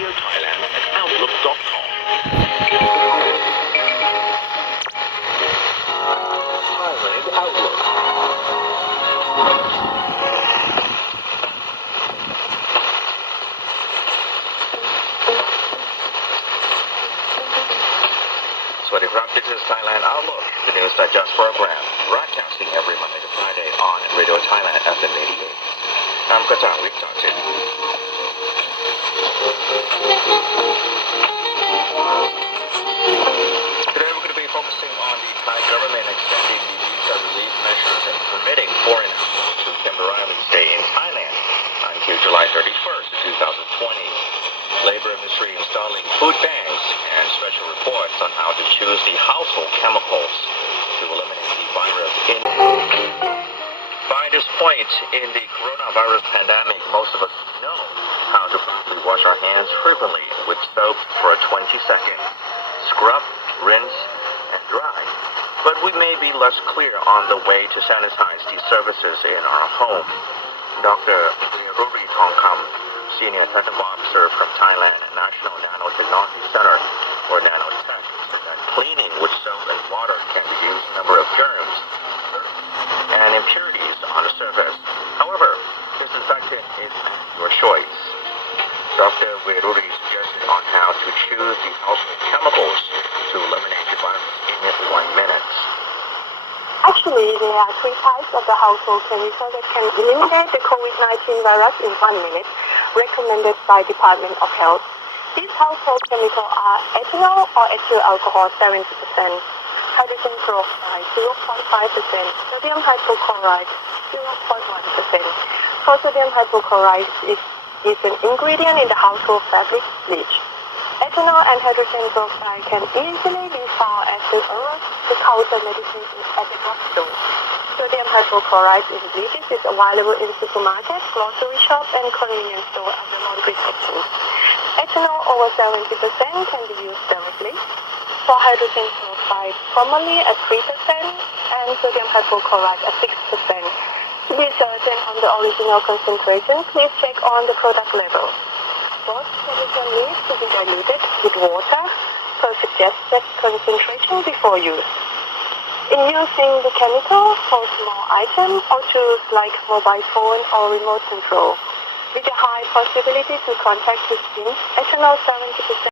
Radio Thailand at outlook.com. Thailand Outlook. This is Thailand Outlook, the News Digest program, broadcasting every Monday to Friday on Radio Thailand FM 88. I'm Katang Wiktasit. Today we're going to be focusing on the Thai government extending the visa relief measures and permitting foreign nationals to temporarily stay in Thailand until July 31st, 2020. Labor Ministry installing food banks and special reports on how to choose the household chemicals to eliminate the virus. By this point in the coronavirus pandemic, most of us know how to properly wash our hands frequently with soap for 20 seconds. Scrub, rinse, and dry. But we may be less clear on the way to sanitize these surfaces in our home. Dr. Ruri Tongkam, Senior Technical Officer from Thailand National Nanotechnology Center, or Nanotech, said that cleaning with soap and water can reduce the number of germs and impurities on the surface. However, disinfectant is your choice. Dr. Wiruri suggested on how to choose the household chemicals to eliminate the virus in 1 minute. Actually, there are 3 types of the household chemical that can eliminate the COVID-19 virus in 1 minute, recommended by Department of Health. These household chemicals are ethanol or ethyl alcohol 70%, hydrogen peroxide 0.5%, sodium hypochlorite 0.1%. So sodium hypochlorite is an ingredient in the household fabric bleach. Ethanol and hydrogen peroxide can easily be found as the over-the-counter medicines at the drugstore. Sodium hypochlorite in bleaches is available in supermarkets, grocery shops, and convenience stores under laundry sections. Ethanol over 70% can be used directly. For hydrogen peroxide, formerly at 3% and sodium hypochlorite at 6%. To be certain on the original concentration, please check on the product label. Both chemicals need to be diluted with water per suggested concentration before use. In using the chemical for small items or tools like mobile phone or remote control, with a high possibility to contact the skin, ethanol 70%